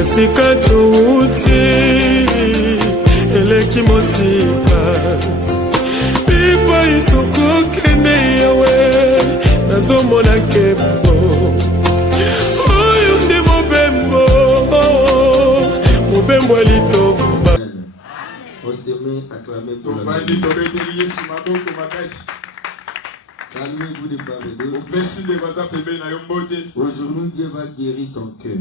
Esika tuuti eleki mosika ipa itoko kene yawe nazomona kembo oyo nde mobembo alitoba. On se met à clamer pour la saluez-vous de part et d'autre. Aujourd'hui, Dieu va guérir ton cœur.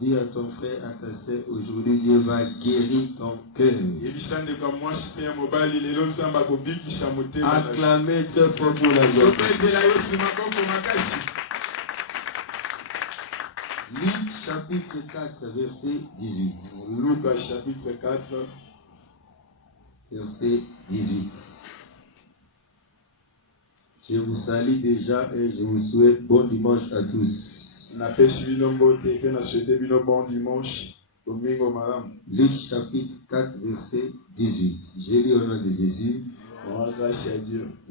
Dis à ton frère, à ta sœur, aujourd'hui, Dieu va guérir ton cœur. Acclamez très fort pour la gloire. Luc chapitre 4, verset 18. Luc chapitre 4, verset 18. Je vous salue déjà et je vous souhaite bon dimanche à tous. Luc chapitre 4, verset 18. Je lis au nom de Jésus.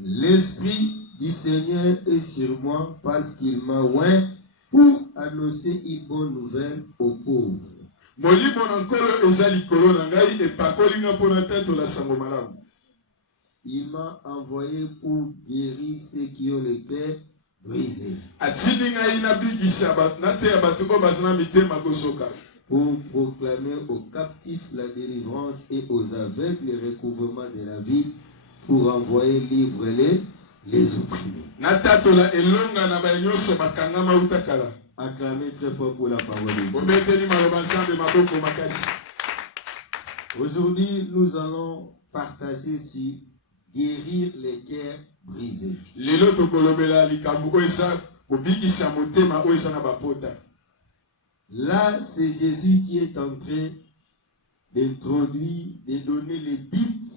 L'Esprit du Seigneur est sur moi parce qu'il m'a oint pour annoncer une bonne nouvelle aux pauvres. Il m'a envoyé pour guérir ceux qui ont le cœur brisé. Pour proclamer aux captifs la délivrance et aux aveugles le recouvrement de la vie, pour envoyer libres les opprimés. Acclamez très fort pour la parole de Dieu. Aujourd'hui, nous allons partager sur guérir les cœurs brisés. Là, c'est Jésus qui est en train d'introduire, de donner les buts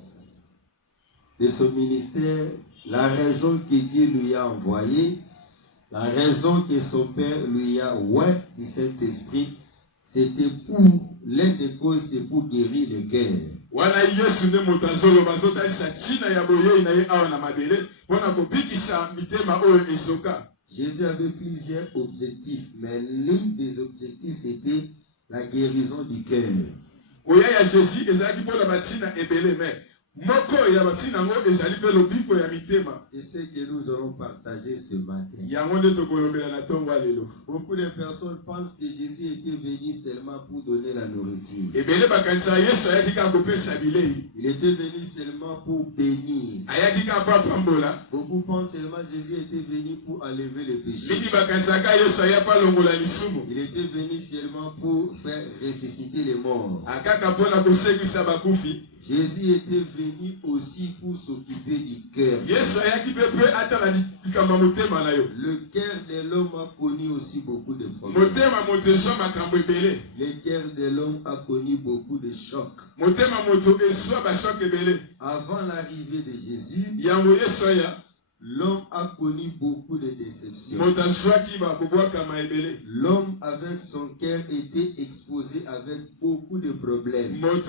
de son ministère, la raison que Dieu lui a envoyé, la raison que son Père lui a oint du Saint-Esprit, c'était pour, l'un des causes, c'est pour guérir les cœurs. Jésus avait plusieurs objectifs, mais l'un des objectifs, c'était la guérison du cœur. C'est ce que nous allons partager ce matin. Beaucoup de personnes pensent que Jésus était venu seulement pour donner la nourriture. Il était venu seulement pour bénir. Beaucoup pensent seulement que Jésus était venu pour enlever les péchés. Il était venu seulement pour faire ressusciter les morts. Jésus était venu aussi pour s'occuper du cœur. Le cœur de l'homme a connu aussi beaucoup de problèmes. Le cœur de l'homme a connu beaucoup de chocs. Avant l'arrivée de Jésus, l'homme a connu beaucoup de déceptions. L'homme avec son cœur était exposé avec beaucoup de problèmes. Avant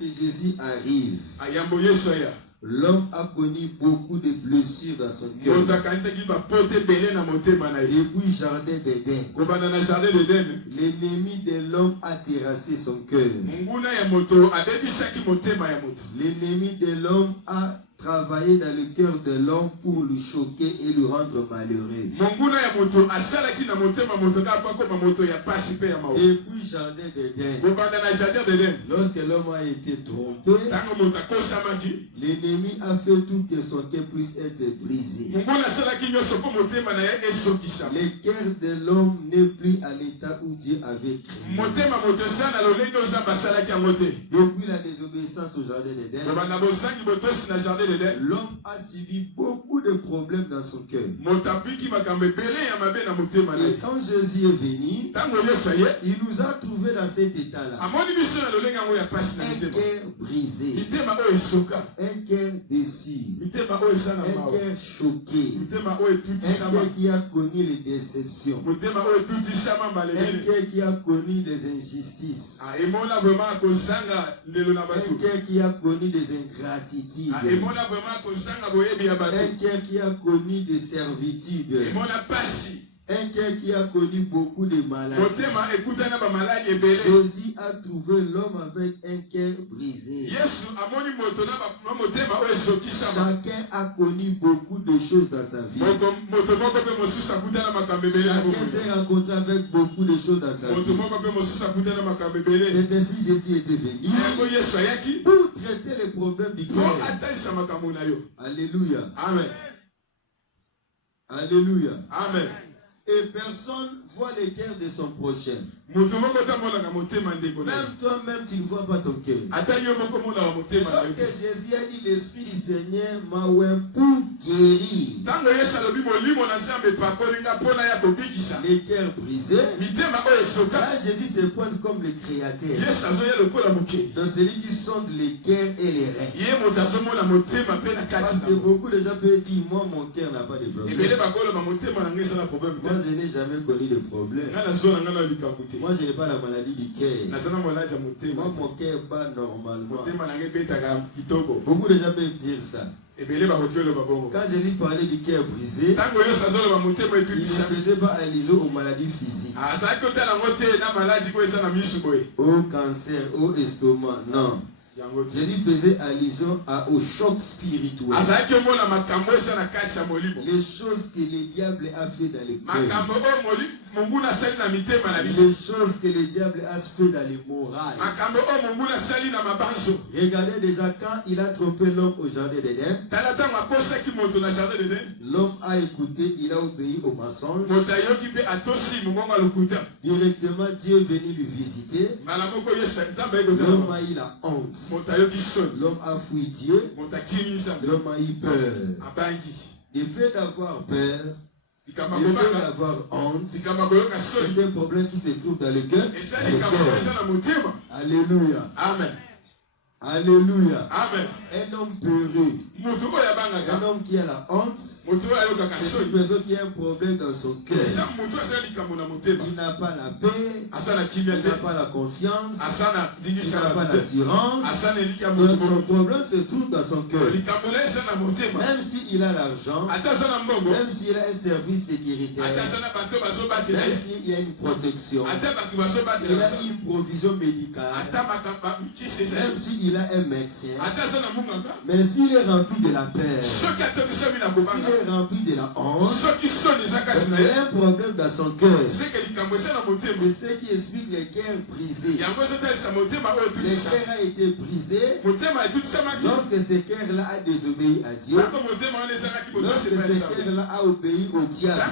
que Jésus arrive, l'homme a connu beaucoup de blessures dans son cœur. Depuis jardin d'Éden, l'ennemi de l'homme a terrassé son cœur. L'ennemi de l'homme a travaillé dans le cœur de l'homme pour le choquer et le rendre malheureux. Depuis jardin d'Éden, lorsque l'homme a été trompé, l'ennemi a fait tout que son cœur puisse être brisé. Le cœur de l'homme n'est plus à l'état où Dieu avait créé. Depuis la désobéissance au jardin d'Éden, l'homme a subi beaucoup de problèmes dans son cœur. Et quand Jésus est venu, il nous a trouvé dans cet état-là. Un cœur brisé, un cœur déçu, un cœur choqué, un cœur qui a connu les déceptions, un cœur qui a connu des injustices, un cœur qui a connu des ingratitudes, un cœur qui a connu des servitudes, un cœur qui a connu beaucoup de maladies. Jésus a trouvé l'homme avec un cœur brisé. Chacun a connu beaucoup de choses dans sa vie. Chacun s'est rencontré avec beaucoup de choses dans sa vie. C'est ainsi que Jésus était venu pour traiter les problèmes du cœur. Alléluia. Amen. Alléluia. Amen. Et personne voit le cœur de son prochain. Même toi-même, tu ne vois pas ton cœur. Lorsque Jésus a dit l'Esprit du Seigneur m'a oint pour guérir les cœurs brisés, là Jésus se pointe comme le Créateur. Donc celui qui sonde les cœurs et les reins. Parce que beaucoup de gens peuvent dire, moi mon cœur n'a pas de problème. Moi je n'ai jamais connu de problème. Moi je n'ai pas la maladie du cœur. Moi mon cœur bat normalement. Beaucoup de gens peuvent dire ça. Quand Jésus parlait du cœur brisé, il ne faisait pas allusion aux maladies physiques, au cancer, au estomac, non. Jésus faisait allusion au choc spirituel. Les choses que le diable a fait dans les cœurs. Les choses que le diable a fait dans les morales. Regardez déjà quand il a trompé l'homme au jardin d'Éden. L'homme a écouté, il a obéi au mensonge. Directement Dieu est venu lui visiter. L'homme a eu la honte. L'homme a fui Dieu. L'homme a eu peur. Le fait d'avoir peur, le fait d'avoir honte, c'est un problème qui se trouve dans le cœur. Alléluia. Amen. Alléluia. Amen. Un homme peureux, un homme qui a la honte, c'est une personne qui a un problème dans son cœur. Il n'a pas la paix, il n'a pas la confiance, il n'a pas l'assurance. Donc son problème se trouve dans son cœur. Même s'il a l'argent, même s'il a un service sécuritaire, même s'il y a une protection, il a une provision médicale, même s'il a un médecin, mais s'il est rempli de la peur, s'il est rempli de la honte, il a un problème dans son cœur. C'est ce qui explique les cœurs brisés. Le cœur a été brisé lorsque ce cœur-là a désobéi à Dieu, lorsque ce cœur-là a obéi au diable.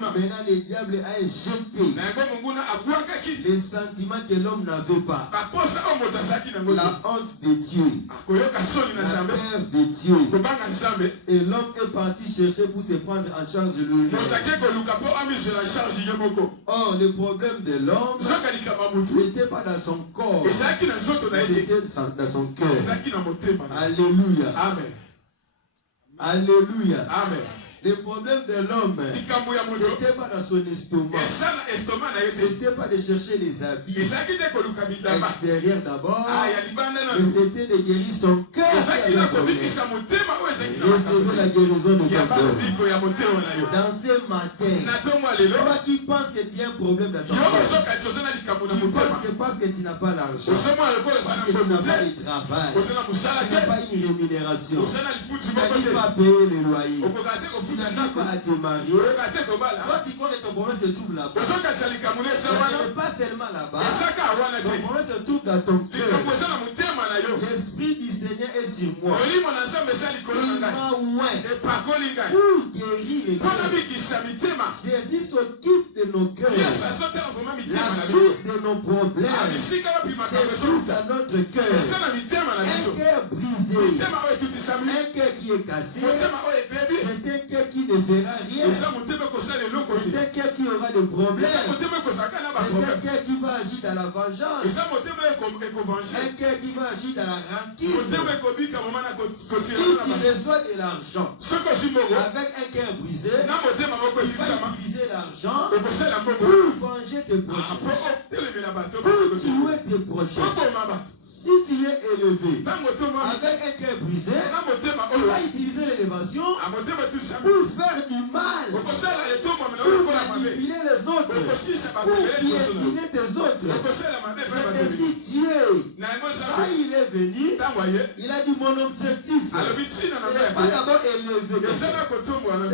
Maintenant le diable a jeté les sentiments que l'homme n'avait pas. La honte de Dieu, la peur de Dieu. Et l'homme est parti chercher pour se prendre en charge de lui-même. Or, le problème de l'homme n'était pas dans son corps, c'était dans son cœur. Alléluia. Amen. Alléluia. Amen. Le problème de l'homme, c'était pas dans son estomac. C'était pas de chercher les habits extérieurs d'abord, mais c'était de guérir son cœur. Recevez la guérison de ton cœur. Dans ce matin, toi qui penses que tu as un problème dans ton cœur, tu penses que parce que tu n'as pas l'argent, parce que tu n'as pas de travail, tu n'as pas une rémunération, tu n'arrives pas à payer les loyers, tu n'arrives pas à te marier, toi tu crois que ton problème se trouve là-bas. Ce n'est pas seulement là-bas, ton problème se trouve dans ton cœur. L'Esprit du Seigneur est sur moi. Il m'a oint pour guérir les cœurs. Jésus s'occupe de nos cœurs. La source de nos problèmes se trouve dans notre cœur. Un cœur brisé Un cœur qui est cassé, c'est un cœur qui ne fera rien. C'est un cœur qui aura des problèmes. C'est un cœur qui va agir dans la vengeance. Un cœur qui va agir dans la rancune. Si tu reçois de l'argent avec un cœur brisé, il va utiliser l'argent pour venger tes prochains, pour tuer tes prochains. Si tu es élevé avec un cœur brisé, il va utiliser l'élévation pour faire du mal, pour manipuler les autres, pour piétiner tes autres. C'est ainsi Dieu, quand il est venu, il a dit mon objectif, ce n'est pas d'abord élever, ce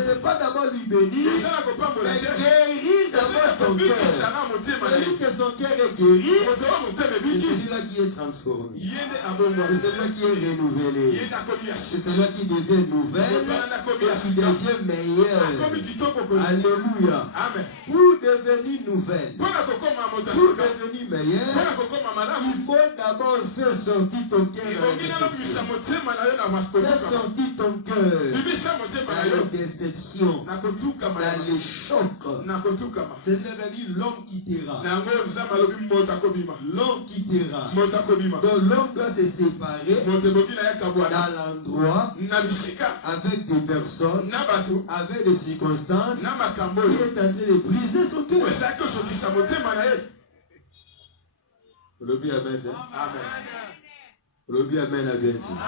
n'est pas d'abord lui bénir, mais guérir d'abord son cœur. Celui que son cœur est guéri, c'est celui-là qui est transformé. C'est celui-là qui est renouvelé. C'est celui qui devient nouvelle, qui devient meilleur. Alléluia. Pour devenir nouvelle, pour devenir meilleur, il faut d'abord faire sortir ton cœur. Faire sortir ton cœur dans les déceptions, dans les chocs. C'est ce qu'on dit, l'homme quittera. L'homme quittera. Donc l'homme doit se séparer dans l'endroit avec des personnes, avec des circonstances qui est en train de briser son cœur.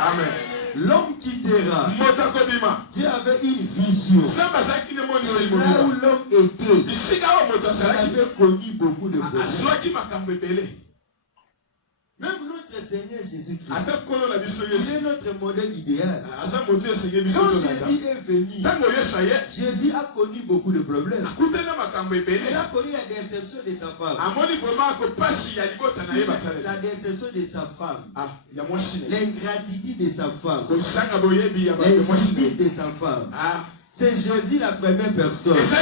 Amen. L'homme quittera. Dieu avait une vision. Là où l'homme était, il avait connu beaucoup de problèmes. Même notre Seigneur Jésus-Christ, il est notre modèle idéal. Quand Jésus est venu, Jésus a connu beaucoup de problèmes. Il a connu la déception de sa femme. La déception de sa femme. L'ingratitude de sa femme. L'injustice de sa femme. C'est Jésus la première personne. Et sa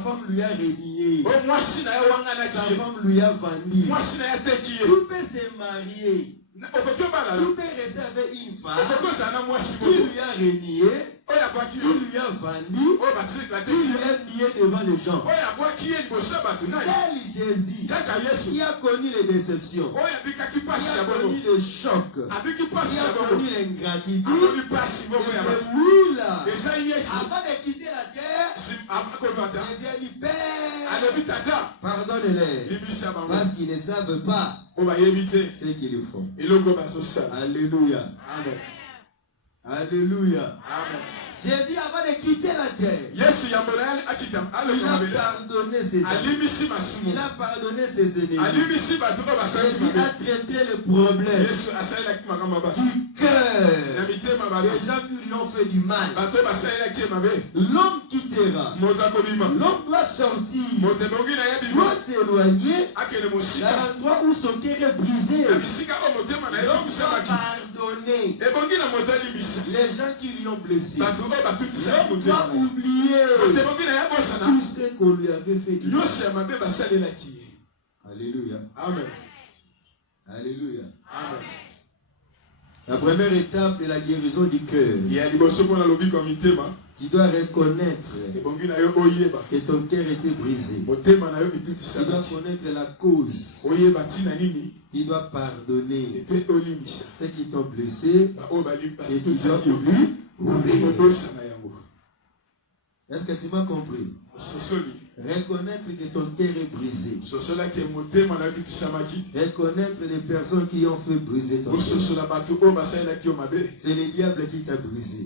femme lui a renié. Sa femme lui a vendu. Tout peut se marier. Tout peut rester avec une femme qui lui a renié, qui lui a vendu, qui lui a nié devant les gens. Seul Jésus qui a connu les déceptions, qui a connu les chocs, qui a connu l'ingratitude, c'est lui-là. Avant de quitter la terre, Jésus a dit Père, pardonne-les, parce qu'ils ne savent pas ce qu'ils font. Alléluia. Amen. Alléluia. Amen. Jésus, avant de quitter la terre, il a pardonné ses ennemis. Il a pardonné ses ennemis. Jésus a traité le problème du cœur des gens qui lui ont fait du mal. L'homme quittera. L'homme doit sortir, doit s'éloigner dans l'endroit où son cœur est brisé. L'homme doit pardonner les gens qui lui ont blessé. L'homme doit oublier tout ce qu'on lui avait fait. Alléluia. Amen. Alléluia. Amen. La première étape est la guérison du cœur. Tu dois reconnaître que ton cœur était brisé. Tu dois connaître la cause. Tu dois pardonner ceux qui t'ont blessé et tu dois oublier. Est-ce que tu m'as compris? Reconnaître que ton cœur est brisé. Reconnaître les personnes qui ont fait briser ton cœur. C'est le diable qui t'a brisé.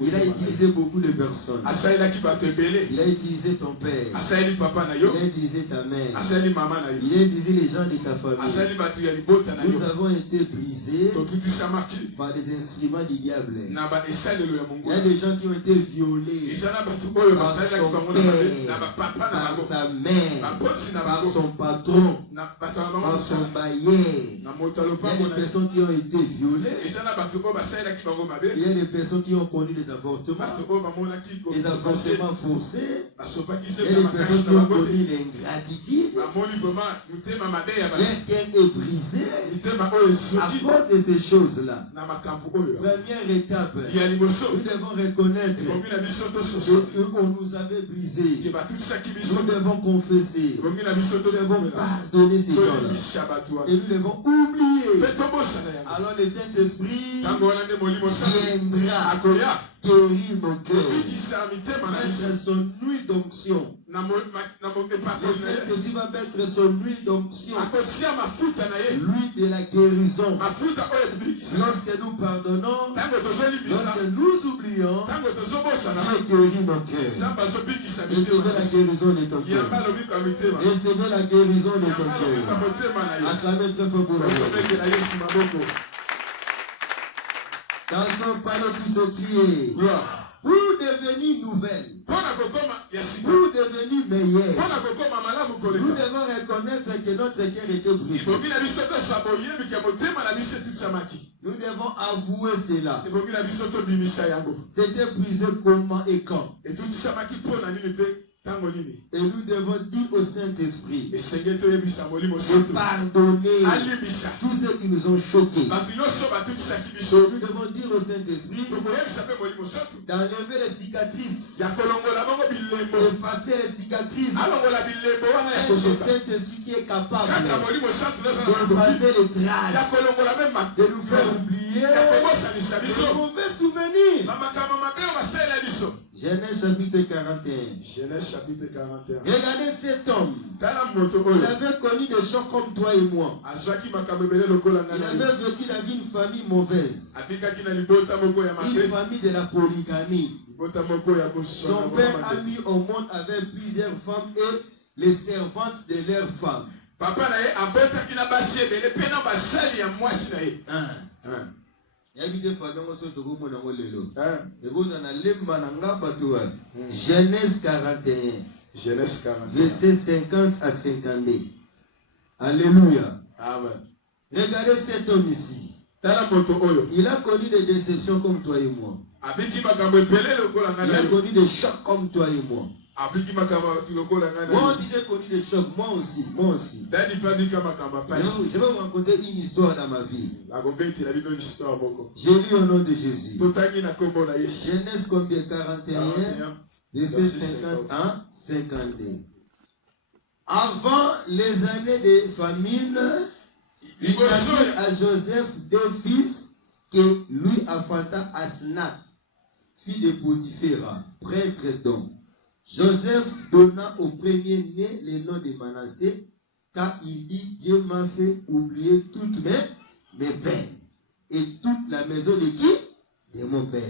Il a utilisé beaucoup de personnes. Il a utilisé ton père. Il a utilisé ta mère. Il a utilisé les gens de ta famille. Nous avons été brisés par des instruments du diable. Il y a des gens qui ont été violés par son père, par sa mère, par son patron, par son bailleur. Il y a des personnes qui ont été violées. Il y a des personnes qui ont connu des avortements forcés Et les personnes qui ont connu l'ingratitude, leur cœur est brisé à cause de ces choses-là. Première étape, nous devons reconnaître qu'on nous avait brisé. Nous devons confesser. Nous devons pardonner ces gens-là. Et nous devons oublier. Alors le Saint-Esprit viendra guérir nos cœurs, mettre son huile d'onction. Le Saint-Esprit va mettre son huile d'onction, l'huile de la guérison. Lorsque nous pardonnons, lorsque nous oublions, Dieu guérit nos cœurs. Recevez la guérison de ton cœur. Recevez la guérison de ton cœur. Acclamez très fort pour la gloire. Dans son palais, tout se crier. Pour devenir nouvelle, pour devenir meilleur, nous devons reconnaître que notre cœur était brisé. Nous devons avouer cela. C'était brisé comment et quand. Et nous devons dire au Saint-Esprit de pardonner tous ceux qui nous ont choqués. Nous devons dire au Saint-Esprit d'enlever les cicatrices, effacer les cicatrices. C'est le Saint-Esprit qui est capable d'effacer les traces, de nous faire oublier de mauvais souvenirs. Genèse chapitre 41. Genèse chapitre 41. Regardez cet homme. Il avait connu des gens comme toi et moi. Il avait vécu dans une famille mauvaise. Une famille de la polygamie. Son père a mis au monde avec plusieurs femmes et les servantes de leurs femmes. Genèse 41. Genèse 41. Verset 50 à 52. Alléluia. Amen. Regardez cet homme ici. Il a connu des déceptions comme toi et moi. Il a connu des chocs comme toi et moi. Moi aussi j'ai connu des chocs, moi aussi. Je vais vous raconter une histoire dans ma vie. J'ai lu au nom de Jésus. Genèse combien? 41, verset 50 à 52. Avant les années de famine, il naquit à Joseph deux fils que lui affronta Asnath, fille de Potiphera, prêtre d'On. Joseph donna au premier-né le nom de Manassé, car il dit, Dieu m'a fait oublier toutes mes peines. Et toute la maison de qui? De mon père.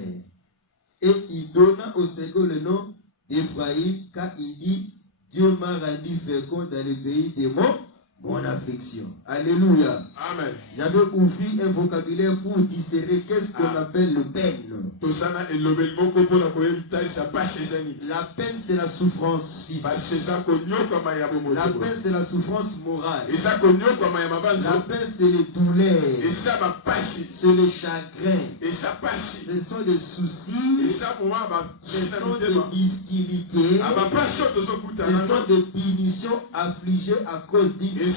Et il donna au second le nom d'Éphraïm, car il dit, Dieu m'a rendu fécond dans le pays de mon affliction. Alléluia. Amen. J'avais ouvert un vocabulaire pour discerner qu'est-ce qu'on appelle le peine. La peine, c'est la souffrance physique. La peine, c'est la souffrance morale. La peine, c'est les douleurs. C'est le chagrin. Ce sont des soucis. Ce sont des difficultés. Ce sont des punitions affligées à cause d'une faute.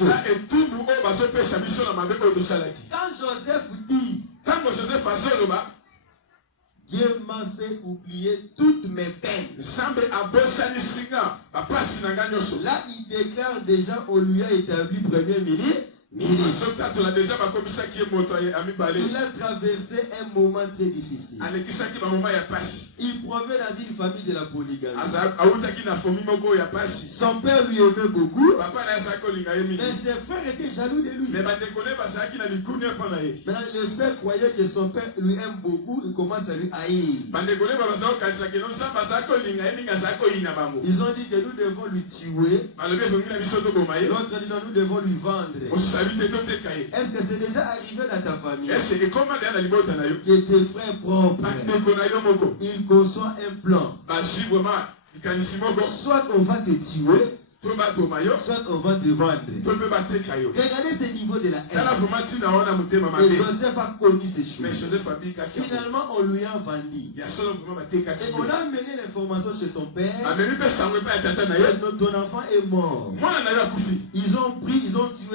Quand Joseph dit, Dieu m'a fait oublier toutes mes peines. Là, il déclare déjà, on lui a établi premier ministre. Il a traversé un moment très difficile. Il provient dans une famille de la polygamie. Son père lui aimait beaucoup, mais ses frères étaient jaloux de lui. Maintenant, les frères croyaient que son père lui aime beaucoup, il commence à lui haïr. Ils ont dit que nous devons lui tuer. L'autre dit non, nous devons lui vendre. Est-ce que c'est déjà arrivé dans ta famille que tes frères propres, ils conçoivent un plan, soit on va te tuer, soit on va te vendre. Regardez ce niveau de la haine. Et Joseph a connu ces choses. Finalement, on lui a vendu. Et on a amené l'information chez son père. Et ton enfant est mort. Ils ont tué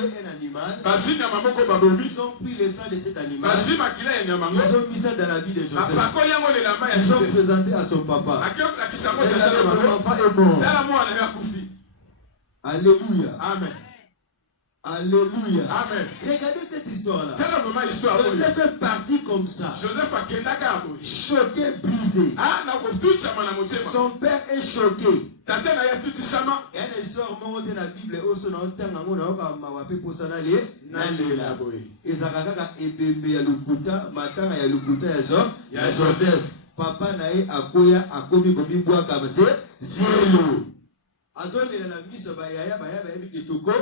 un animal. Ils ont pris le sang de cet animal. Ils ont mis ça dans la vie de Joseph. Ils ont présenté à son papa. Regardez, ton enfant est mort. Alléluia. Amen. Alléluia. Amen. Regardez cette histoire-là. Joseph est parti comme ça. Choqué, brisé. Son père est choqué. Il y a une histoire dans la Bible aussi dans le temps pour ça d'aller. Et ça y a Joseph. Papa nae akoya akomi komi bois comme c'est zéro. Azole la mise ba ya bi toko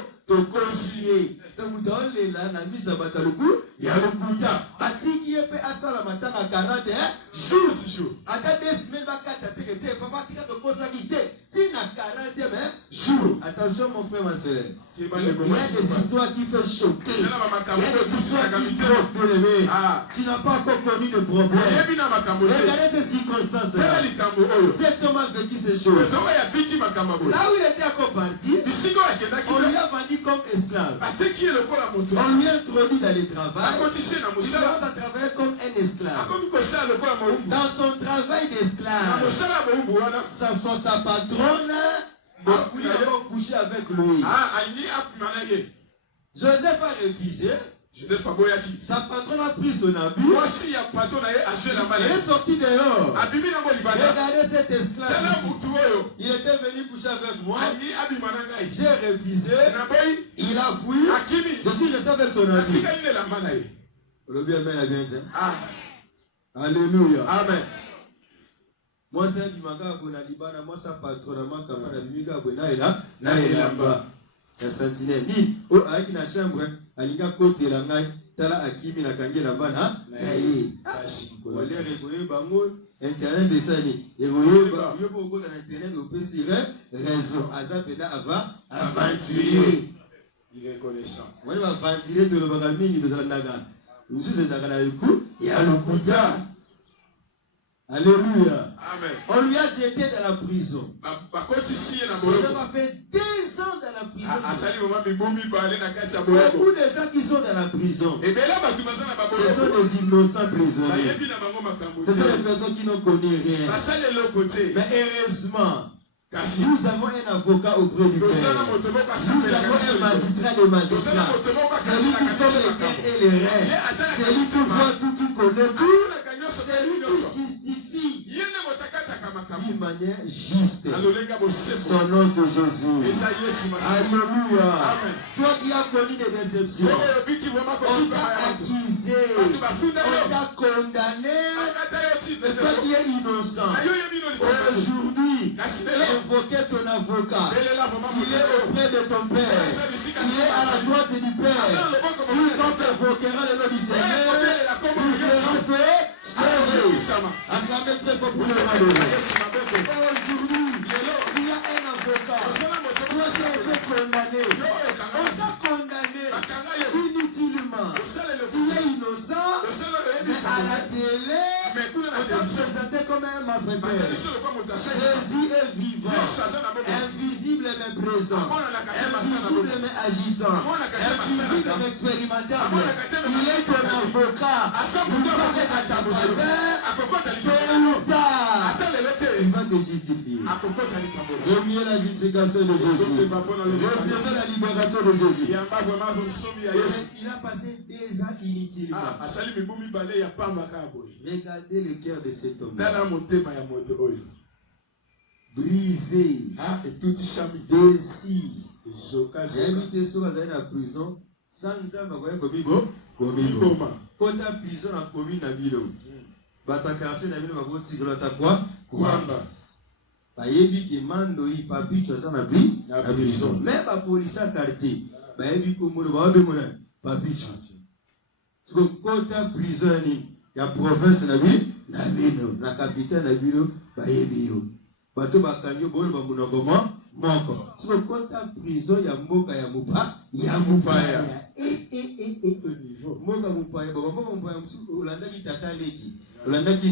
sié. Donc dans les la na mise ba taluku ya lukuta. Atiki epe asala matanga 40 jours. Ata des semaines ba kata te papa tika to posa kité. Tina 40 jours. Attention mon frère ma soeur. Il y a des histoires qui font choquer. Il y a des histoires qui font lever. Tu n'as pas encore connu de problème. Regardez ces circonstances. Cet homme a vécu ces choses. Là où il était encore parti, on lui a vendu comme esclave. On lui a introduit dans le travail. Il commence à travailler comme un esclave. Dans son travail d'esclave, sa patronne a voulu avoir couché avec lui. Joseph a refusé. Sa patronne a pris son habit. Il est sorti dehors. Regardez cet esclave. Il était venu coucher avec moi. J'ai refusé. Il a fui. Je suis resté avec son habit. Le bien bien bien. Alléluia. Amen. Moi c'est du maga bona libana moi sa patronne ma kama na mika bona ila na elamba. Ya sentinelle ni o aki na chambre alinga kote la ngai tala akimi na kangela bana na ye. Wale rekoye bango internet de sani. Et voyez ba yo ko na internet au PC raison azapenda ava aventurier. Il est connaissant. Moi va aventurier de le bagalmingi de la naga. Nous sommes dans le coup il y a le kuta. Alléluia. Amen. On lui a jeté dans la prison. Il a fait 2 ans dans la prison. Beaucoup de gens qui sont dans la prison, ce sont des innocents prisonniers. Ce sont des personnes qui n'ont connu rien. Mais heureusement, nous avons un avocat auprès du Père. Nous avons un magistrat des magistrats. C'est lui qui sauve les cœurs et les reins. C'est lui qui voit tout, qui connaît tout. C'est lui qui justifie d'une manière juste. Son nom c'est Jésus. Alléluia. Toi qui as connu des déceptions, on t'a accusé, on t'a condamné, mais toi qui es innocent, aujourd'hui, invoquer ton avocat. Il est auprès de ton Père. Il est à la droite du Père. Quand tu invoqueras le nom du Seigneur, tu seras fait sauvé. Acclamez très fort pour le roi de Dieu. Aujourd'hui, il y a un avocat. Toi, tu as été condamné. On t'a condamné inutilement. Tu es innocent, mais à la télé, on t'a présenté comme un malfaiteur. Jésus est vivant, invisible mais présent, invisible mais agissant, invisible mais expérimentable. Il est ton avocat. Il parle à ta faveur. Il va te justifier. Remuez la justification de Jésus. Recevez la libération de Jésus. Il a passé 2 ans inutilement. Regardez le cœur de cet homme. Brisé. Décis. Invité sur la prison. Sans avoir commis quand la prison a commis na bilo. Batakarse na bilo bako tikolo ta quoi? Kwamba. Bayebi ki mando yi papi choza na prison. Mais ba police quartier. Bayebi ko mo ba be mona papi choza. Parce que quand la prison ni ya province na bilo, na capitale na bilo bayebi yo. bato bakangi bolo bamunoko moko siko kota prison ya mboka ya mupaya mboka mupaya baba mboka mupaya olandaki tata leki olandaki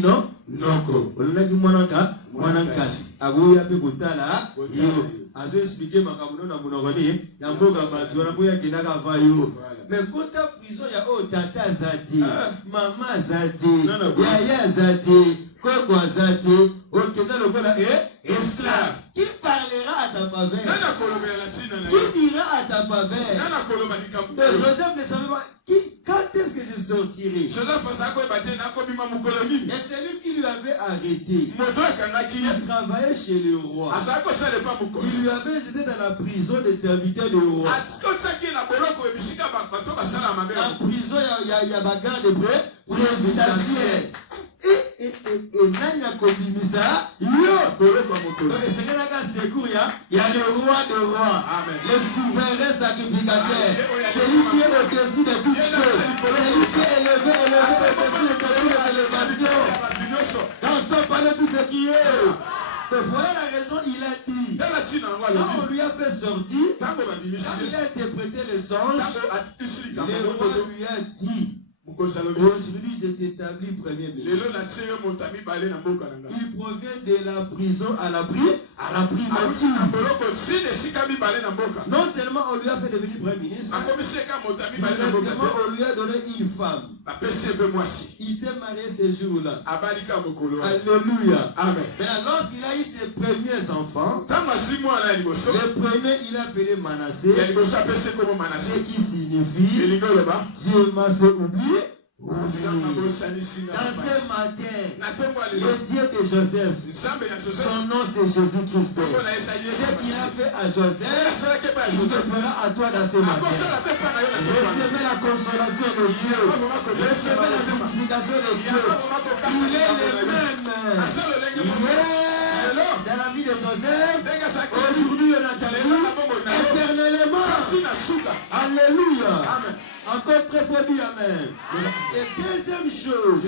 noko olandaki mwananka abuya pe kotala yo azo expliquer makambo na munoko ni ya mboka bato na boya kinaka va yo mais kota prison ya o tata zati mama zati yaya zati Koko azate, okenda lokola esclave. Qui parlera à ta faveur? Qui dira à ta faveur? Joseph ne savait pas quand est-ce que je sortirai. Et c'est lui qui lui avait arrêté. Il travaillait chez le roi. Il lui avait jeté dans la prison des serviteurs du roi. En prison, il y a bagarre de présidentielle. Et nani a kobimisa yo c'est que la secours il y a le roi des rois, le souverain sacrificateur, c'est lui qui est au-dessus de toutes choses, c'est lui qui est élevé au-dessus de toutes les élévations. Dans son palais tout ce qui est. Voilà la raison, il a dit. Quand on lui a fait sortir, quand il a interprété les songes, le roi lui a dit. Aujourd'hui, je t'établis premier ministre. Il provient de la prison à la primature. Non seulement on lui a fait devenir premier ministre, mais on lui a donné une femme. Il s'est marié ce jour-là. Alléluia. Amen. Mais lorsqu'il a eu ses premiers enfants, le premier il a appelé Manassé, ce qui signifie Dieu m'a fait oublier. Dans ce matin, le Dieu de Joseph, son nom c'est Jésus-Christ. Ce qu'il a fait à Joseph, il le fera à toi dans ce matin. Recevez la consolation de Dieu. Recevez la sanctification de Dieu. Il est le même. Il est dans la vie de Joseph. Aujourd'hui, on a vu éternellement. Alléluia. Encore très fort dit amen. Et deuxième chose,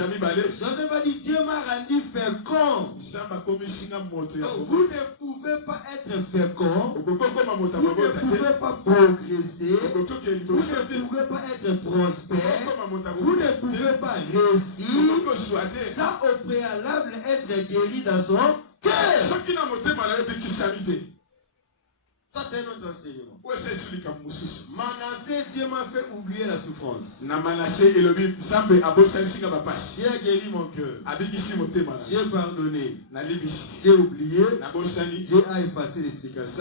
Joseph a dit Dieu m'a rendu fécond. Vous ne pouvez pas être fécond. Vous ne pouvez pas progresser. Vous ne pouvez pas être prospère. Vous ne pouvez pas réussir sans au préalable être guéri dans son cœur. Ça c'est notre enseignement. Manassé, Dieu m'a fait oublier la souffrance. Dieu a guéri mon cœur. Dieu a pardonné. J'ai oublié. Dieu a effacé les cicatrices.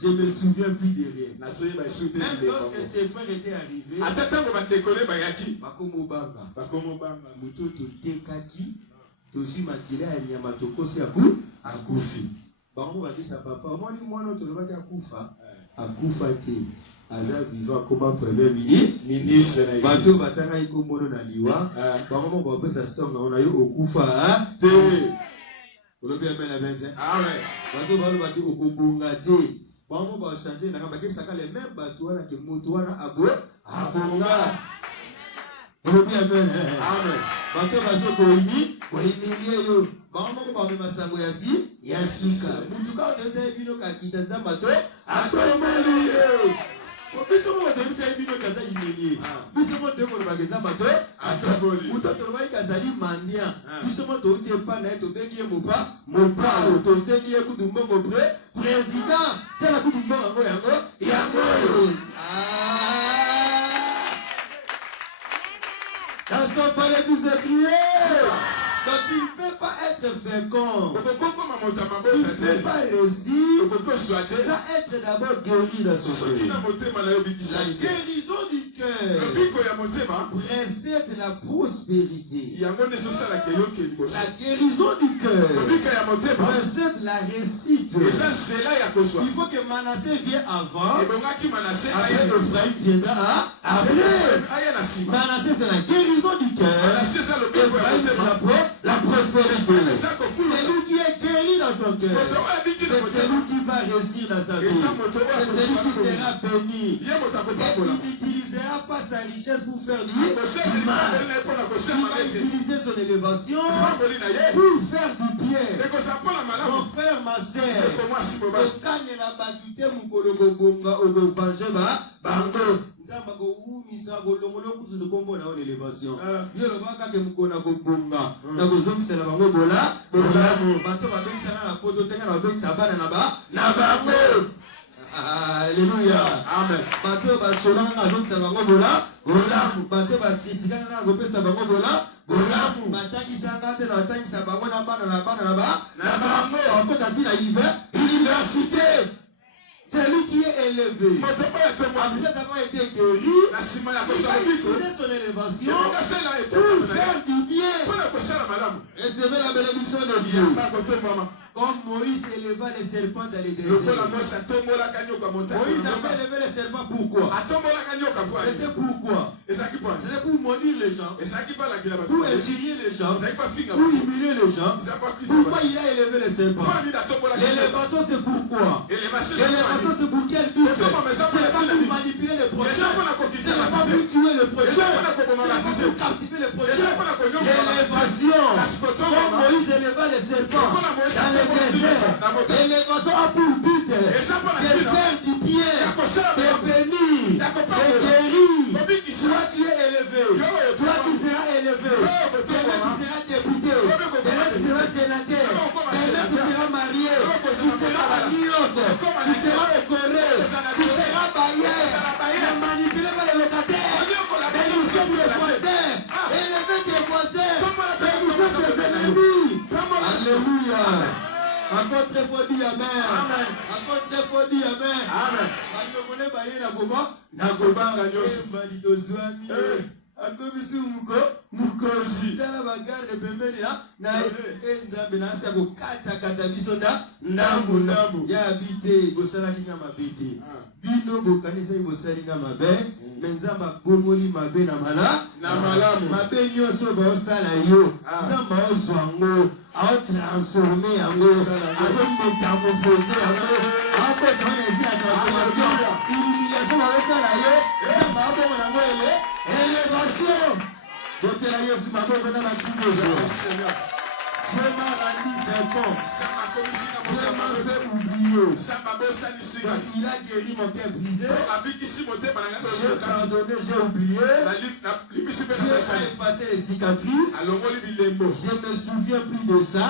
Je ne me souviens plus de rien. Même lorsque ses frères étaient arrivés, Bango bakisa papa omoni mwana tolobaki akufa te aza vivant comme premier ministre bato batanga iko mono na liwa bango moko bapesa songa ona yo okufa te olobi amen amen amen bato balobaki okobunga te bango ba changer na bakisa ka les mêmes bato wana ke moto wana abonga olobi amen amen bato bazo koimilie yo Bango ba masango ya sika. Mutuka ndese bino kakita nzamba to atomali. Biso mo de bisa bino kaza imelie. Biso mo de ko ba nzamba to atomali. Muto to ba kazali mandia. Biso mo to tie pa na to bengi mopa to sengi e kudumbo ko président. Tela kudumbo yango. Dans son palais tout se crier. Donc tu ne peux pas être fécond. Tu ne peux pas réussir sans être d'abord guéri dans son cœur. La guérison du cœur précède la prospérité. La guérison du cœur précède la réussite. Il faut que Manassé vienne avant. Après Ephraïm viendra après. Manassé c'est la guérison du cœur. Ephraïm c'est la prospérité. C'est lui qui est guéri dans son cœur. C'est lui qui va réussir dans sa vie. C'est lui qui sera béni. Et il utilise n'utilisera pas sa richesse pour faire du mal. Il va utiliser son élévation pour faire du bien. Mon frère, ma sœur, okanela batute mukolo kobonga okovanje bango. Nzamba ko umisa kolongolo kutu kombo na élévation. Yelo baka ke mukona kobonga. Na kozongisela bango bola bato babengisa na poto tenga na babengisa bana na bango. Alléluia. Amen. Bato basolanga na kozongisela bango bola bato bakritikanga na kopesa bango bola batakisanga te na batangisa bango na bana na bango okota ti na université. C'est lui qui est élevé. Après avoir été guéri, il va utiliser son élévation pour faire du bien. Recevez la bénédiction de Dieu. Comme Moïse éleva les serpents dans les déserts. Moïse avait élevé les serpents pourquoi? C'était pourquoi? C'était pour maudire les gens, pour injurier les gens, pour humilier les gens. Pourquoi il a élevé les serpents? L'élévation c'est pourquoi? L'élévation c'est pour quel but? Ce n'est pas pour manipuler les prochains, ce n'est pas pour tuer les prochains, ce n'est pas pour captiver les prochains. L'élévation, comme Moïse éleva les serpents dans les déserts, l'élévation a pour but de faire du bien, de bénir, de guérir. Toi qui es élevé, toi qui seras élevé, demain tu seras député, demain tu seras sénateur, demain tu seras marié, tu seras amiote, tu seras écoré, tu seras bailleur, ne manipulez pas les locataires, et nous sommes les voisins, élevez tes voisins, et nous sommes les ennemis. Alléluia. Encore très fort dit Amen. Encore très fort dit Amen. Amen. Mukozi tala bagarde pembeni na nzambe na asa ko kata bisonda ndambu ya habite bosala kinga mabete bino bokanisa bosali nga mabe nzamba bomoli mabe na malamu mabe nyonso bosala yo nzamba ozwango a transformer yango a métamorphoser yango a changer la transformation illumination bosala yo nzamba bongo nango élévation. Donc la Yesu m'a donné la Bible. Je m'ai rendu vaincant. Je m'ai fait oublier. Il a guéri mon cœur brisé. J'ai pardonné, j'ai oublié. Dieu a effacé les cicatrices. Je ne me souviens plus de ça.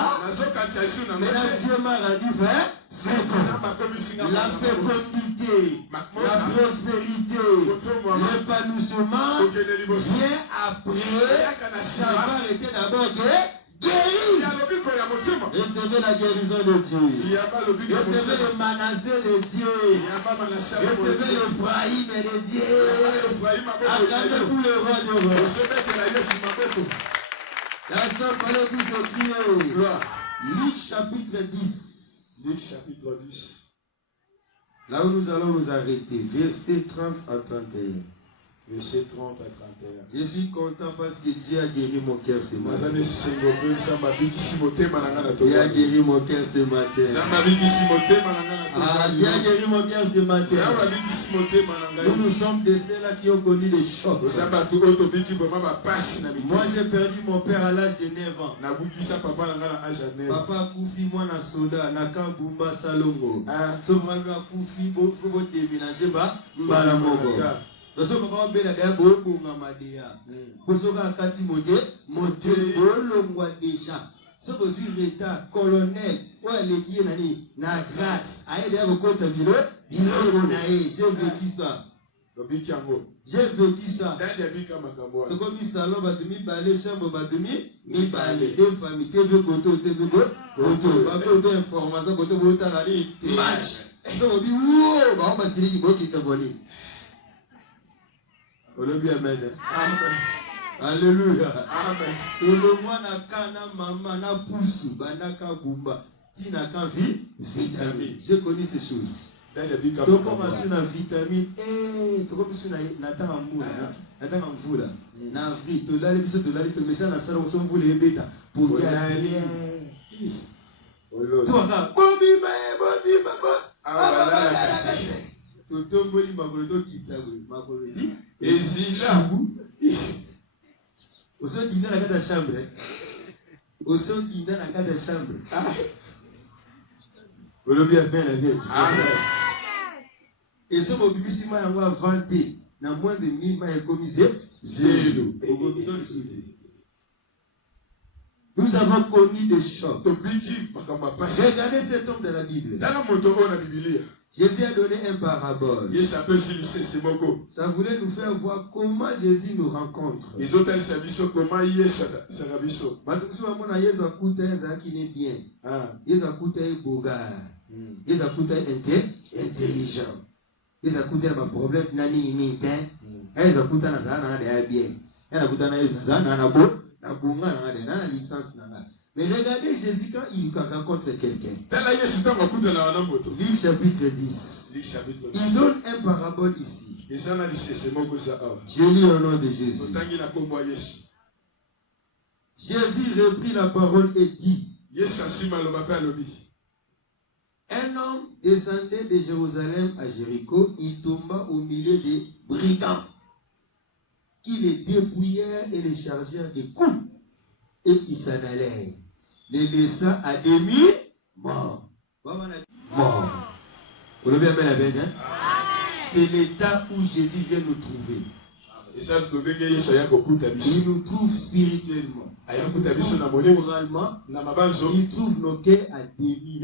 Maintenant Dieu m'a rendu la fécondité, la prospérité, l'épanouissement vient après. Ça va arrêter d'abord guérir. Recevez la guérison de Dieu. Recevez le Manassé de Dieu. Recevez l'Ephraïm de Dieu. Acclamez pour le roi de roi. La soeur fallait tous se crier. Luc chapitre 10. Luc chapitre 10. Là où nous allons nous arrêter, versets 30 à 31. Verset 30 à 31. Je suis content parce que Dieu a guéri mon cœur ce matin. Dieu a guéri mon cœur ce matin. Dieu a guéri mon cœur ce matin. Nous sommes de ceux-là qui ont connu des chocs. Moi j'ai perdu mon père à l'âge de 9 ans. Papa Koufi, moi na soda, na Kambumba Salongo. Somanga Koufi, faut déménager bala mogo. Lorsque papa bela da boko ngamadia. Kosoka kati mote bolongwa déjà. Ce que je suis l'état colonel, ouais les qui nani na grâce. Aïe d'ailleurs côté bilo nae, j'ai vécu ça. J'ai vécu ça. C'est comme il salon batumi balé chambre batumi mi balé deux familles TV koto TV koto bakoto information koto bota la match. So bi wo ba ba siri ki boki taboni. Amen. Alléluia. Amen. Tout le monde a kana maman na poussou banaka bumba tina kan vitamine. J'ai connu ces choses. Donc comme sur la vitamine comme sur na tanga mvula na avril to la biso to la to mesa na sala so mvula ebeta pour y aller. Toi là bobi baba tout Otomboli makolo kitabo makolo di ezila oso dîner na kata chambre oso dîner na kata chambre olobi amen amen et ce mobibisi ma yango avanté na moins de 1000 ma ekomise zéro. Nous avons connu des chocs. Regardez cet homme de la Bible. Jésus a donné un parabole. Ça voulait nous faire voir comment Jésus nous rencontre. Jésus intelligent. Ils écoutent un problème, ils écoutent mais regardez Jésus quand il rencontre quelqu'un. Luc chapitre 10. Il donne un parabole ici. Je lis au nom de Jésus. Jésus reprit la parole et dit: un homme descendait de Jérusalem à Jéricho. Il tomba au milieu des brigands qui les dépouillèrent et les chargèrent de coups. Et ils s'en allèrent, les laissant à demi morts. Morts. C'est l'état où Jésus vient nous trouver. Il nous trouve spirituellement. Moralement, il trouve nos cœurs à demi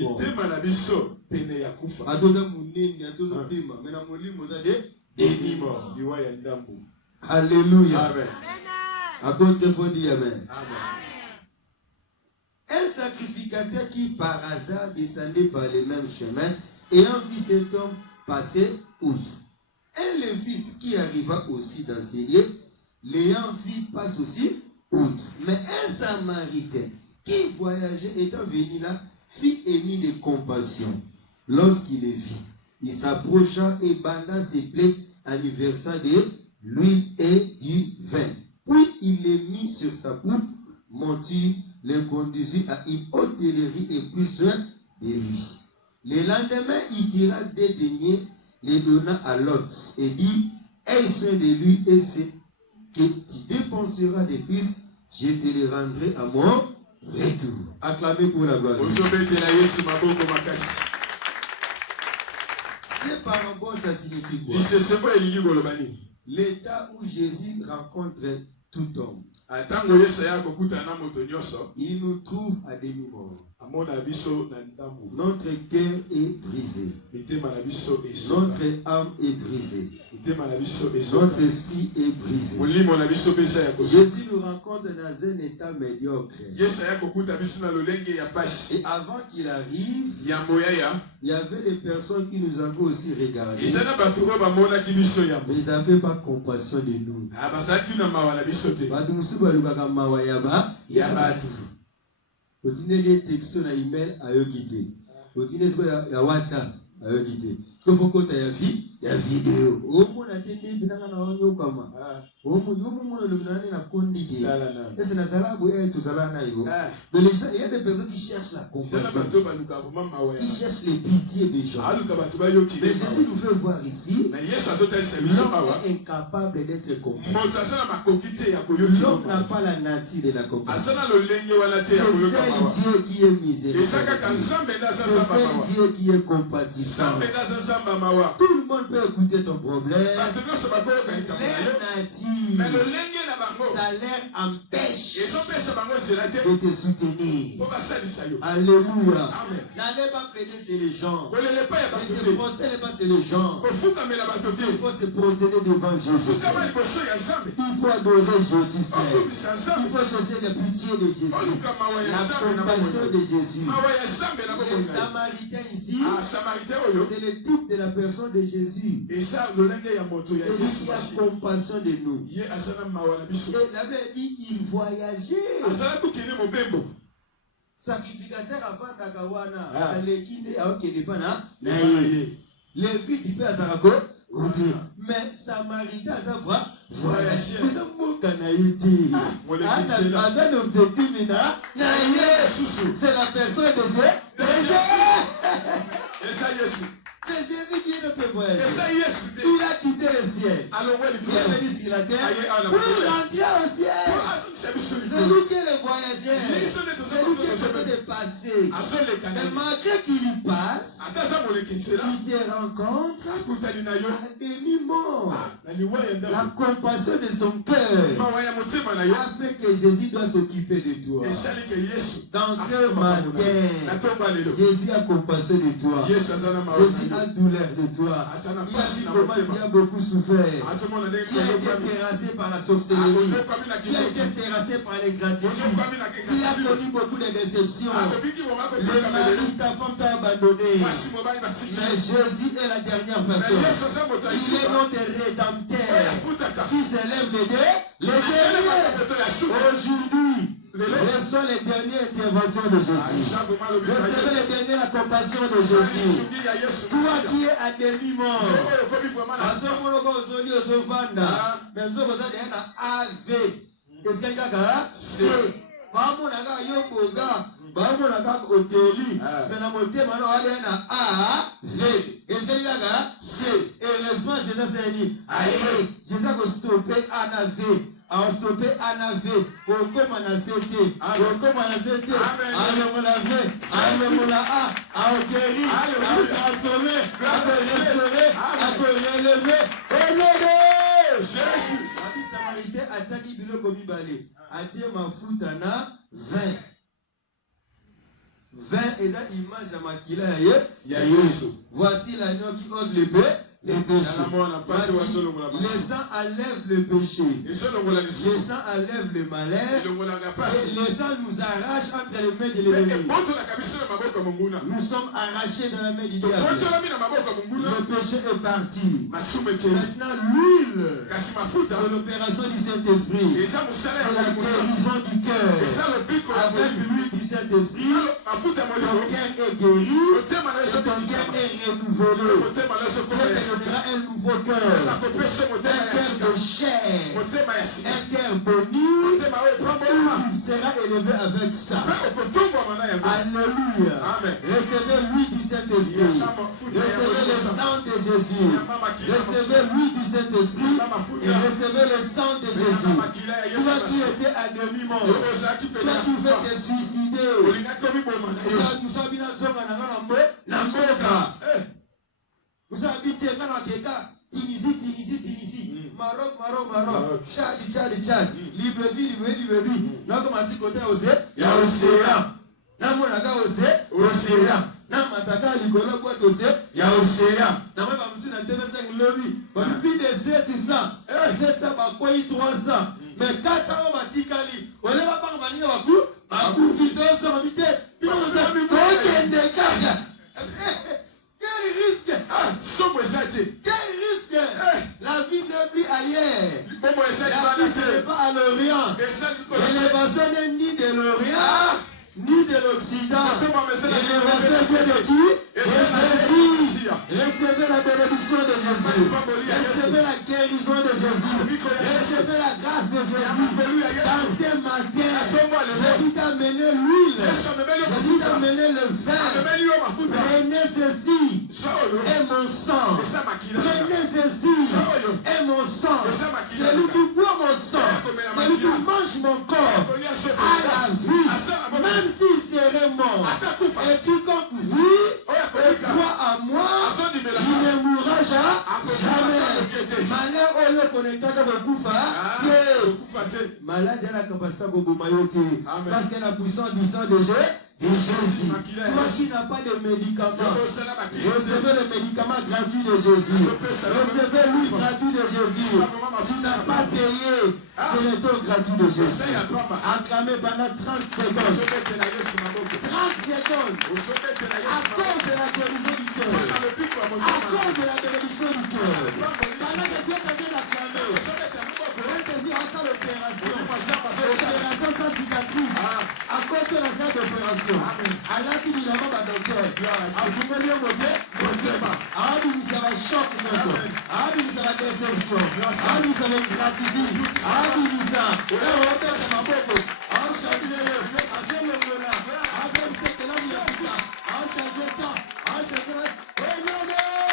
morts. Alléluia. À contre faut dire amen. Un sacrificateur qui par hasard descendait par les mêmes chemins, ayant vu cet homme passer outre. Un lévite qui arriva aussi dans ces lieux, l'ayant vu passe aussi outre. Mais un samaritain qui voyageait étant venu là, fit émis de compassion. Lorsqu'il les vit, il s'approcha et banda ses plaies en lui versant de l'huile et du vin. Puis il les mit sur sa poupe, monture, les conduisit à une hôtellerie et prit soin de lui. Le lendemain, il tira des deniers, les donna à Lot et dit: aie soin de lui et c'est que tu dépenseras de plus, je te les rendrai à mon retour. Acclamez pour la gloire. C'est parabole, ça signifie quoi? L'état où Jésus rencontre tout homme. Il nous trouve à demi-mort. Notre cœur est brisé. Notre âme est brisée. Notre esprit est brisé. Jésus nous rencontre dans un état médiocre. Et avant qu'il arrive, il y avait des personnes qui nous avaient aussi regardé. Mais ils n'avaient pas compassion de nous. Continuez texto na email ayogite. Continuez ya WhatsApp ayogite. Kofoko ta ya vidéo. Omo na tete binanga na onyo kama. Omo yomo mo le binane na kondike. Est-ce na sala bo e to sala na yo. Mais les gens, il y a des personnes qui cherchent la compassion. Qui cherchent les pitiés des gens. Mais Jésus nous fait voir ici. L'homme est incapable d'être compassif. L'homme n'a pas la nature de la compassion. C'est seul Dieu qui est miséricordieux. C'est seul Dieu qui est compatissant. Tout le monde peut écouter ton problème. Mais le ça leur empêche de te soutenir. Alléluia. N'allez pas plaider chez les gens. Ne te prosternez pas chez les gens. Il faut se prosterner devant Jésus. Il faut adorer Jésus seul. Il faut chercher la pitié de Jésus. La compassion de Jésus. Les Samaritains ici, c'est le type de la personne de Jésus. C'est lui qui a compassion de nous. Et il avait dit, il voyageait. Sacrificateur avant Nagawana, Alekine, Aokedepana, Lévite, il peut à Sarako, mais Samaritain, ça va voyager. Nous sommes mon canaïti. C'est la personne de Jésus. C'est Jésus qui est notre voyageur. esa yesu te Il a quitté le ciel. alongwe Il est likolo venu sur la terre Aye, ana pour mokolo. rentrer au ciel. po azongisa biso C'est likolo lui qui est le voyageur. Biso nde toza C'est lui qui est en kokende train de passer. azoleka na Mais ye malgré qu'il y passe, ata aza moleki nzela il te rencontre akutani na yo à demi-mort. na liwa ya La ndako compassion de son cœur mawa ya motema na yo a fait que Jésus doit s'occuper de toi. esali ke yesu Dans ce na matin, tomba lelo Jésus a compassion de toi. yesu aza na mawa Jésus na a yo douleur de toi. aza na Il a pasi vu na comment tu motema as beaucoup souffert. azomona ndenge Tu as été toyokwami terrassé par la sorcellerie. akoyokwami na Tu as été kindoki terrassé par l'ingratitude. oyokwami na Tu as kekatilo connu beaucoup de déceptions. akobiki Le bomakotoka mari, melelo ta femme t'a abandonné. basi mobali batiki Mais Jésus est la dernière mais personne. yesu aza moto Il est ayisuka notre oyo rédempteur afutaka qui s'élève les derniers. moto ya suka Aujourd'hui, laissons les dernières interventions de Jésus. Recevez les dernières la compassion de Jésus. suki ya yesu Toi qui es à demi-mort. oyo okomi vraiment na suka azomona ozoli ozovanda me nzoko oza deya na av esikali kaka c bamona kaka yo boga bamona kaka oteli me na motema na oadeya na av esikali kaka c heureusement jésus aseni aye jésus akostope a na v aostope a na v okoma na c te okoma na c te alongola v alongola a aokeri akotransforme akorestaure akoreleve elebe jésus abi samaritain atiaki biloko mibale atie mafuta na vin eza image ya makila ya yesu voici l'agneau qui ôte les péchés. Le sang enlève le péché. Le sang enlève le malheur. Et le sang nous arrache entre les mains de l'ennemi. Nous sommes arrachés dans la main du diable. Le péché est parti. Maintenant, l'huile, c'est l'opération du Saint-Esprit. C'est la guérison du cœur. Avec l'huile du Saint-Esprit, ton cœur est guéri et ton cœur est renouvelé. Dieu te donnera un nouveau cœur. Un cœur de chair. Un cœur béni. Tu seras élevé avec ça. Alléluia. Recevez l'huile du Saint-Esprit. Recevez le sang de Jésus. Recevez l'huile du Saint-Esprit. Et recevez le sang de Jésus. Toi qui étais à demi-mort. Toi qui veux te suicider. Nous sommes bien na mboka. Vous habitez dans Tunisie, Maroc, Tchad, Libreville, là comme à côté il y a océan. Là mon aga océan. Là mataka ligolo boîte océan, il y a océan. Là moi je suis dans TV5 lobby. Depuis des 700, 700 ba quoi 300. Mais 400 on va tikali. On ne va pas venir à coup, à coup vidéo sur habité. Puis on s'est mis des cartes. Quel risque! Quel risque! La vie n'est plus ailleurs. La vie ce n'est pas à l'Orient. L'élévation n'est ni de l'Orient, ni de l'Occident. L'élévation c'est de qui? De Jésus. Recevez la bénédiction de Jésus. Recevez la guérison de Jésus. Recevez la grâce de Jésus. Dans ce matin, Jésus t'a amené l'huile. Jésus t'a amené le vin. Prenez ceci et mon sang. Prenez ceci et mon sang. Celui qui boit mon sang, celui qui mange mon corps, a la vie. Même s'il serait mort. Et quiconque vit et croit à moi, il ne mourra jamais. Malheur au lieu connecté dans le koufa. Malade à la capacité de Bomayote. Parce que la puissance du sang de Jésus. Toi qui n'as pas de médicaments, recevez le médicament gratuit de Jésus. Recevez l'huile gratuit de Jésus. Tu n'as pas payé. C'est le don gratuit de Jésus. Acclamez pendant 30 secondes. 30 secondes. À cause de la guérison du cœur. À cause de la bénédiction du cœur. Pendant que Dieu te vient d'acclamer. Saint-Jésus a sa l'opération. Opération sans cicatrice. À cause de la salle d'opération. Allah qui dit là-bas, ma docteur. A vous voulez mon Dieu. A vous nous avez choc, notre. A vous nous avez déception. A vous nous avez gratitude. A vous nous avez. Et on va faire ma boque. A vous chanter le lieu. A Dieu le voilà. A vous nous fait que là, vous avez ça. A vous chanter le temps. A vous chanter le temps.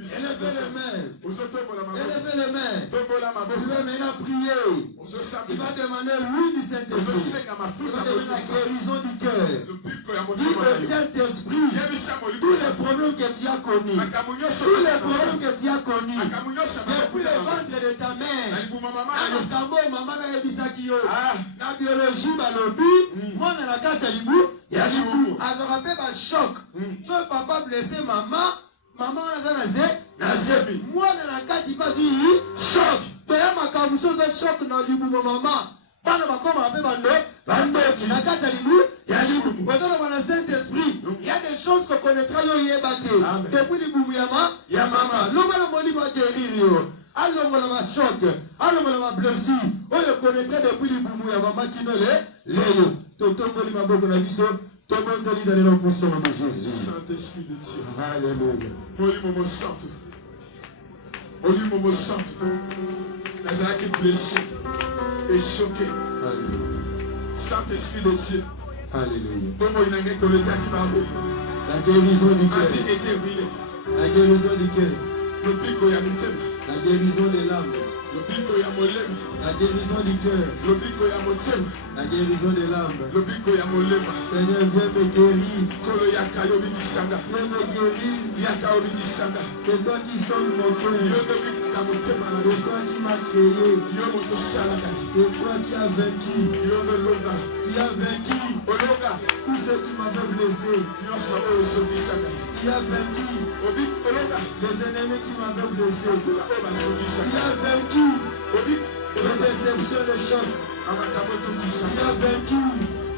Élevez les mains. Uzotombola maboko. Élevez les mains. Tombola Tu maboko. vas maintenant prier. Tu Uzosambela. vas demander l'huile du Saint-Esprit. Uzosenga Tu mafuta vas demander la moto. guérison du cœur. Lupiko ya Dis motema au na yo. Saint-Esprit Yebisa molimo. tous les problèmes que tu as connus. Makambo nyonso Tous les na problèmes yo. que tu as connus. Makambo nyonso na Depuis le yo. ventre de ta Na mère. libuma mama Na na yo. likambo mama na yebisaki yo. Ah. Na biologie balobi. Mwana na kati ya libu. Ya libu. Azora pe ba choc. So papa blessé maman. Maman wana na ze. Na zebi. Mwana na kati bazui. Choc. Toya makambo so za choc na libu mama. Bana bakoma pe bando. Bando. Na kati ya libu. Ya libu. Bazana wana Saint-Esprit. Il y a des choses qu'on connaîtra yo yebate. Depuis libu ya mama. Loma na moli ba guérir yo. Allons-moi ma choc, allons-moi ma blessure. On le connaîtrait depuis les boumous et maman qui ne l'est. Tonton Boli ma boque na biso. Tonton Boli dans les noms puissants de Jésus. Saint-Esprit de Dieu. Alléluia. Molimo santo. Molimo santo. Nazaraki blessé et choqué. Alléluia. Saint-Esprit de Dieu. Alléluia. Comment il n'a rien que le temps qui m'a envoyé. La guérison du Ma cœur. vie était ruinée. La guérison du cœur. Le pico ya mitema. La guérison des larmes. Le pico ya molema. La guérison du cœur. Le pico ya motema. La guérison des larmes. Le pico ya molema. Seigneur, viens me guérir. Kolo ya kayo bikisanga. Viens me guérir. Ya kayo bikisanga. C'est toi qui sonnes mon Yo cœur. de bikika motema na C'est yo. toi qui m'as créé. Yo moto salaka. C'est toi qui as vaincu. Yo de longa. Tu as vaincu Ologa. tous ceux qui m'avaient blessé. Nyonso oyo sobisaka. Tu as vaincu Obi ologa. les ennemis qui m'avaient blessé. Oyo Tu basobisaka. as vaincu Obi les ologa. déceptions, les chocs. Amakambo Tu totisaka. as vaincu.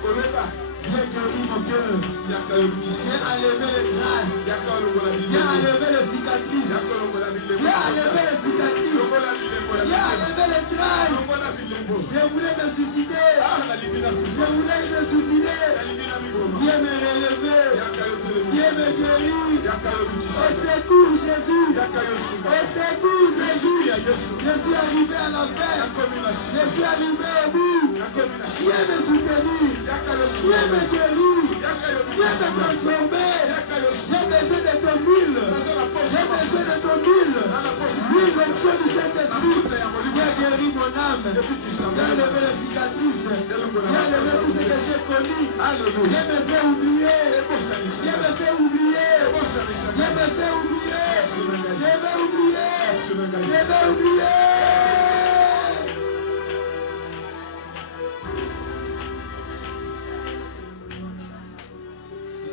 Ologa. Viens guérir mon cœur. Ya kayo bikisanga. Viens enlever les grâces. Ya kayo longola Viens bilemo. enlever les cicatrices. Ya kayo longola bilemo. Viens enlever les cicatrices. Longola bilemo ya Viens mitema. enlever les traces. Longola bilemo. Je voulais me suicider. Ah, nalingi na Je kufa. voulais me suicider. Nalingi na miboma. Viens me relever. Ya kayo television. Viens me guérir. Ya kayo Au bikisanga. secours, Jésus. Ya kayo simba. Au secours, Jésus. Ya Yesu. Je suis arrivé à la fin. Ya komi na Je simba. suis arrivé au bout. Ya komi na simba. Viens me soutenir. Ya kayo Viens me simba. guérir. Ya kayo Viens me bikisanga. transformer. Ya kayo simba. J'ai besoin de ton huile. Naza na posa. J'ai besoin de ton huile. Na na posa. L'huile d'onction du Saint-Esprit. Mafuta ya molimo. Viens guérir mon âme. Ebikisanga. Viens lever les cicatrices. Viens lever tout ce que j'ai connu. Alléluia. Viens me faire oublier. Ebosanisa. Viens me faire oublier. Ebosanisa. Viens me faire oublier. Yesu na ngai. Je vais oublier. Yesu na ngai. Je vais oublier.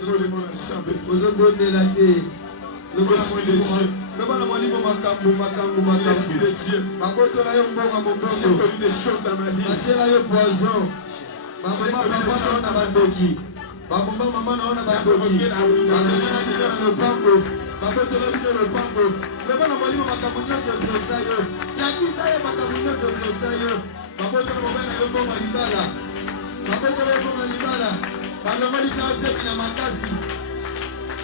Molimo na sambe. Ozobondela te. L'Esprit de Dieu. Lobana molimo makambo makambo L'Esprit makambo. de Dieu. Bakotola yo mbongo J'ai mobondo. connu des choses dans ma vie. Batiela yo poison. Bamama papa naona bandoki. Bamama mama naona bandoki. Bakangana na lopango. Bakotola biso lopango. Lobana molimo makambo nyonso blessa yo. Yakisa yo makambo nyonso blessa yo. Bakotola mobali na yo mbongo libala. Bakotola yo mbongo libala. Balongolisa yo sepi na makasi.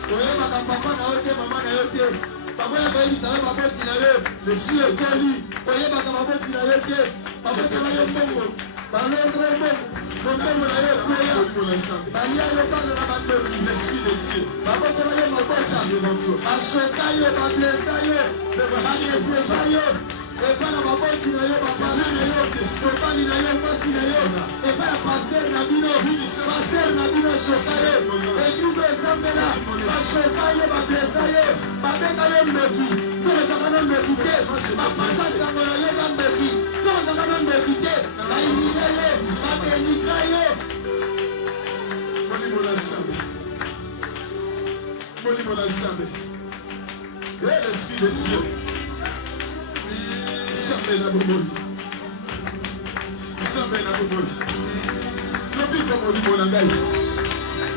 Oyebaka papa na yo te mama na yo te. Bakoya koyebisa yo baboti na yo. Lesi ekoli. Oyebaka baboti na yo te. Bakotola yo mbongo. Balondra yo mbongo. Mbongo na yo kweya. Molimo na sambe. Balia yo bana na bandoki. L'Esprit de Dieu. Bakotola yo mabota. Devant toi. Bashoka yo, bablesa yo. Baneseva yo. Epa na baboti na yo, bapana na yo. Kopani na yo, mpasi na yo. Epa ya paster na bino. Paster na bino shoka yo. Eglize esambela. Bashoka yo, bablesa yo. Babenga yo mboki. Tozaka na mboki te. Bapasa sango na yo na mboki. Tozaka na mboki te. Bainina yo. Babenika yo. Molimo na sambe. Molimo na sambe. Et l'Esprit de Dieu. Sambe na bomoli. Sambe na bomoli. Lobi ko molimo na ngai.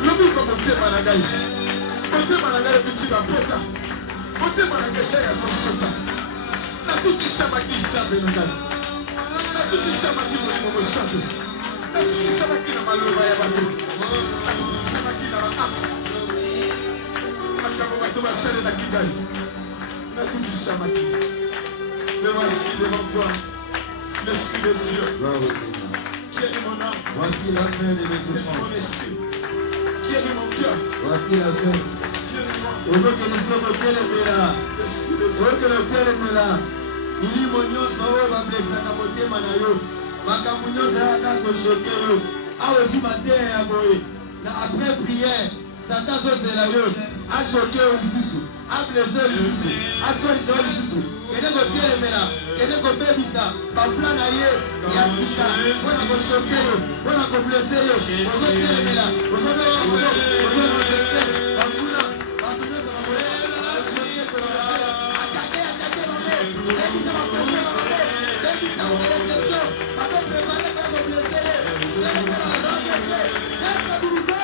Lobi ko motema na ngai. Motema na ngai ebiki bapota. Motema na ngai esaya kosota. Natukisamaki sambe na ngai. Natukisamaki molimo mosantu. Natukisamaki na maloba ya bato. Natukisamaki na baasi. Makambo bato basalelaki ngai. Natukisamaki. Mais voici devant toi l'Esprit de Dieu Gloire au Seigneur. qui est mon âme, Voici la fin de mes qui est mon souffrances. esprit, qui est mon cœur, Voici la fin. qui est mon ozokende soki okelemela okende okelemela milimo nyonso oyo bablesaka motema na yo makambo nyonso yaka koshoke yo awa ozwi mateya ya boye na après prière satan azozela yo ashoke yo lisusu ablese yo lisusu asolisa yo lisusu kende kotelemela kende kobebisa baplan na ye ya sika mpona koshoke yo mpona koblese yo ozotelemela ozorense bakuna bakunyonso bakoye atake bango bebisa bakoye bebisa bareception bakoprepare kaka koblese ye telemela rangete destabilize.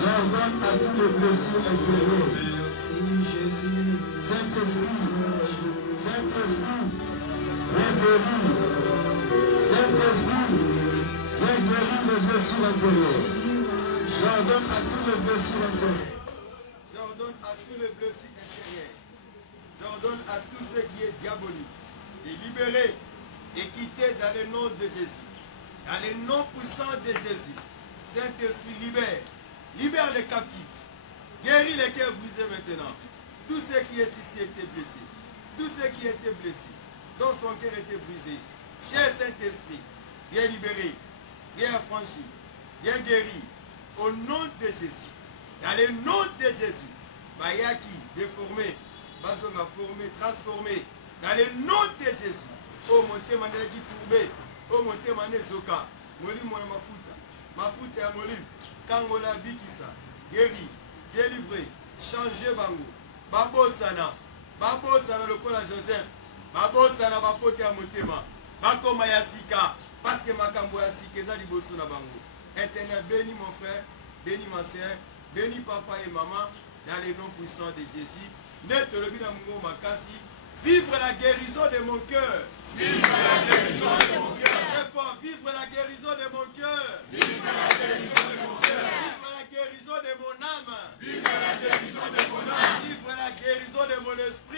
J'ordonne à tous les blessures intérieures. Saint-Esprit, viens guérir. Saint-Esprit, viens guérir les blessures intérieures. J'ordonne à tous les blessures intérieures. J'ordonne à tous les blessures intérieures. J'ordonne à tout ce qui est diabolique de libérer et quitter dans le nom de Jésus. Dans le nom puissant de Jésus. Saint-Esprit, libère. Libère les captifs. Guéris les cœurs brisés maintenant. Tout ce qui est ici était blessé. Tout ce qui était blessé. Dont son cœur était brisé. Cher Saint-Esprit, viens libérer. Viens affranchir. Viens guérir. Au nom de Jésus. Dans le nom de Jésus. Bayaki, déformé. Bazonga formé, transformé. Dans le nom de Jésus. Oh mon Dieu, mon Dieu, tourbé. Oh mon Dieu, mon Dieu, Zoka. Molim, mon mafuta. Mafuta ya molim. Kangola bikisa. Guéri. Délivré. Changer bango. Babosana. Babosana le kola Joseph. Babosana bapote ya motema. Bakoma ya sika. Parce que makambo ya sika eza liboso na bango. Éternel, bénis mon frère. Bénis ma soeur. Bénis papa et maman. Dans les noms puissants de Jésus. Net le bina mungo makasi. Vivre la guérison de mon cœur. Vivre la guérison de mon cœur. Très fort. Vivre la guérison de mon cœur. Vivre la guérison de mon cœur. Vivre la guérison de mon âme. Vivre la guérison de mon âme. Vivre la guérison de mon esprit.